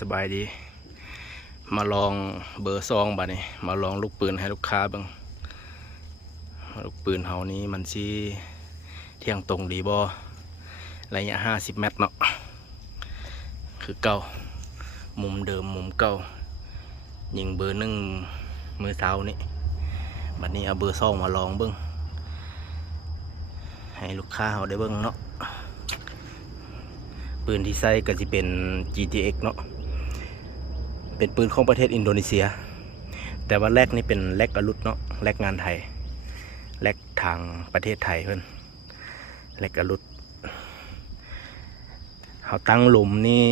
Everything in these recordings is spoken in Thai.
สบายดีมาลองเบอร์ซองบัดนี้มาลองลูกปืนให้ลูกค้าบ้างลูกปืนเฮานี้มันสิเที่ยงตรงดีบ่ระยะ50 เมตรเนาะคือเก่ามุมเดิมมุมเก่ายิงเบอร์1มือเท้านี่บัดนี้เอาเบอร์ซองมาลองเบิ้งให้ลูกค้าเฮาได้เบิ้งเนาะปืนที่ใส่ก็จะเป็น GTX เนาะเป็นปืนของประเทศอินโดนีเซียแต่ว่าแรกนี่เป็นแรกอรุณเนาะแรกงานไทยแรกทางประเทศไทยเพื่อนแรกอรุณเขาตั้งหลุมนี่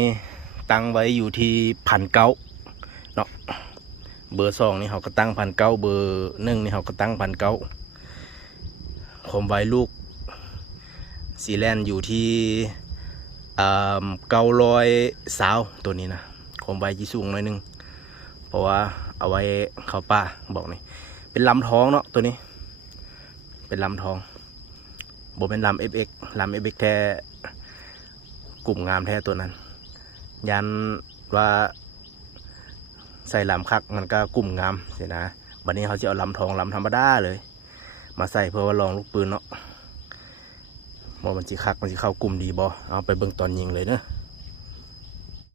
ตั้งไว้อยู่ที่1,900เนาะเบอร์2นี่เขาก็ตั้ง1,900เบอร์1นี่เขาก็ตั้ง1,900ความไวลูกซีแลนอยู่ที่920ตัวนี้นะความไวจีสูงหน่อยนึงเพราะว่าเอาไว้เข้าป่าบอกนี่เป็นลำท้องเนาะตัวนี้เป็นลำท้องบ่เป็นลำ FX ลำ FX แท้กลุ่มงามแท้ตัวนั้นยันว่าใส่ลำคักมันก็กลุ่มงามเสียนะบัดนี้เขาจะเอาลำทองลำธรรมดาเลยมาใส่เพื่อว่าลองลูกปืนเนาะว่ามันจะคักมันจะเข้ากลุ่มดีบ่เอาไปเบิ่งตอนยิงเลยเนาะ